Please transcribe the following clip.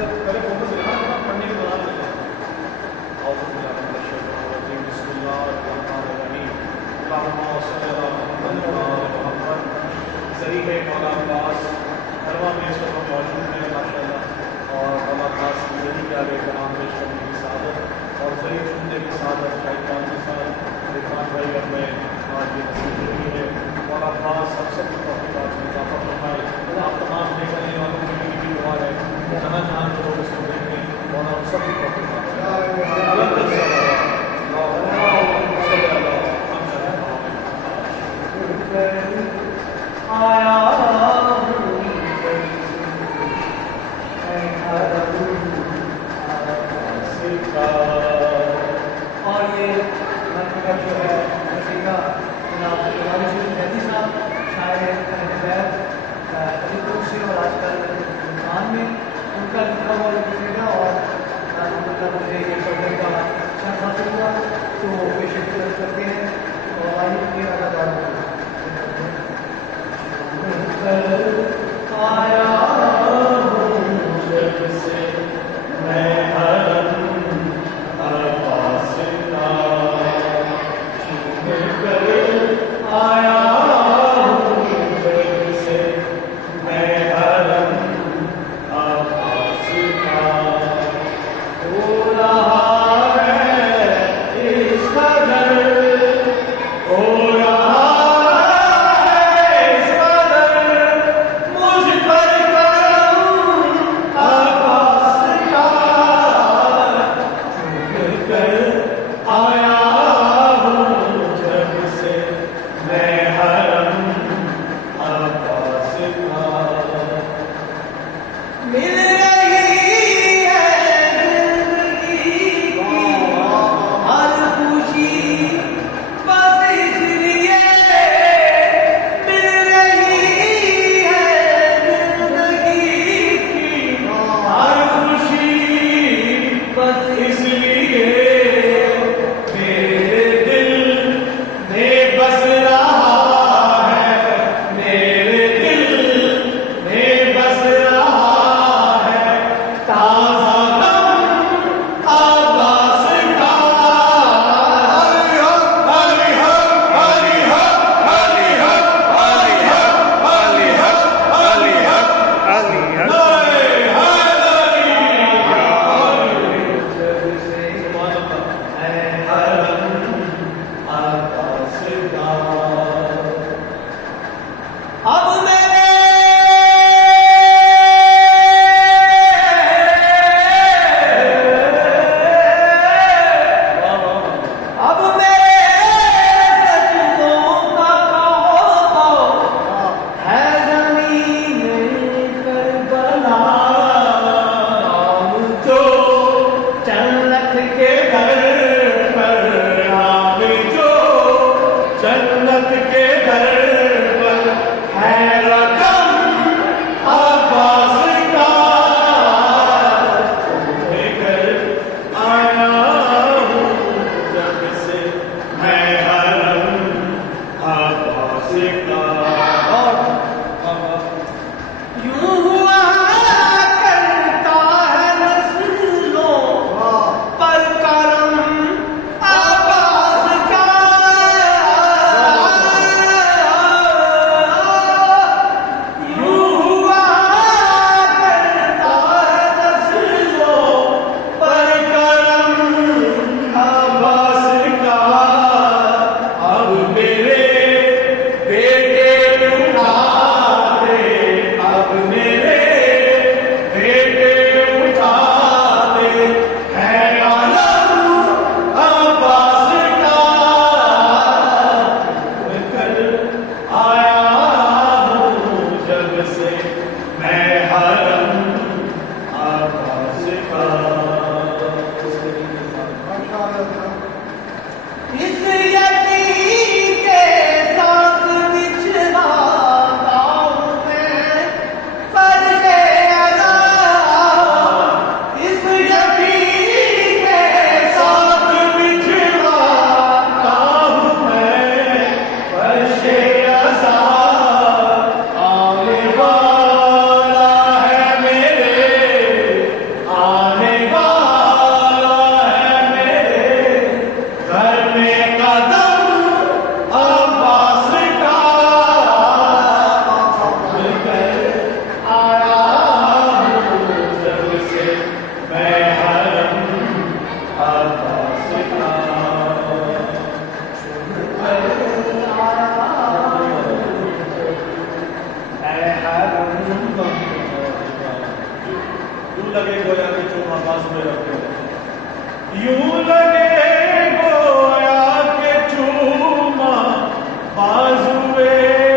जब पहले फोकस रखा ना पढ़ने के दौरान लगे ज़रिए मौला अब्बास हरवा में इस वक्त मौजूद है माशाअल्लाह और मौला अब्बास ज़रिए के आगे कलाम पेश करने की सादत और ज़रिए सुनने की सादत शाहिद खान के साथ इरफान भाई और मैं आज ये नसीब हुई है। मौला अब्बास सब सब तौफ़ीक़ात में इज़ाफ़ा फरमाए। आप तमाम देखने वालों के लिए भी दुआ है जहाँ जहाँ जो लोग इसको देखें मौला उन सब की और ये मरतबा जो है नसीका जनाब जैदी साहब शायर से और आजकल हिंदुस्तान में उनका लिखा हुआ लिखेगा और मतलब मुझे ये पढ़ने का अच्छा हासिल हुआ तो पेश करते हैं और आइए के अदादार आया यूं लगे गोया के चूमा बाजुए रखे, यूं लगे गोया के चूमा बाजुए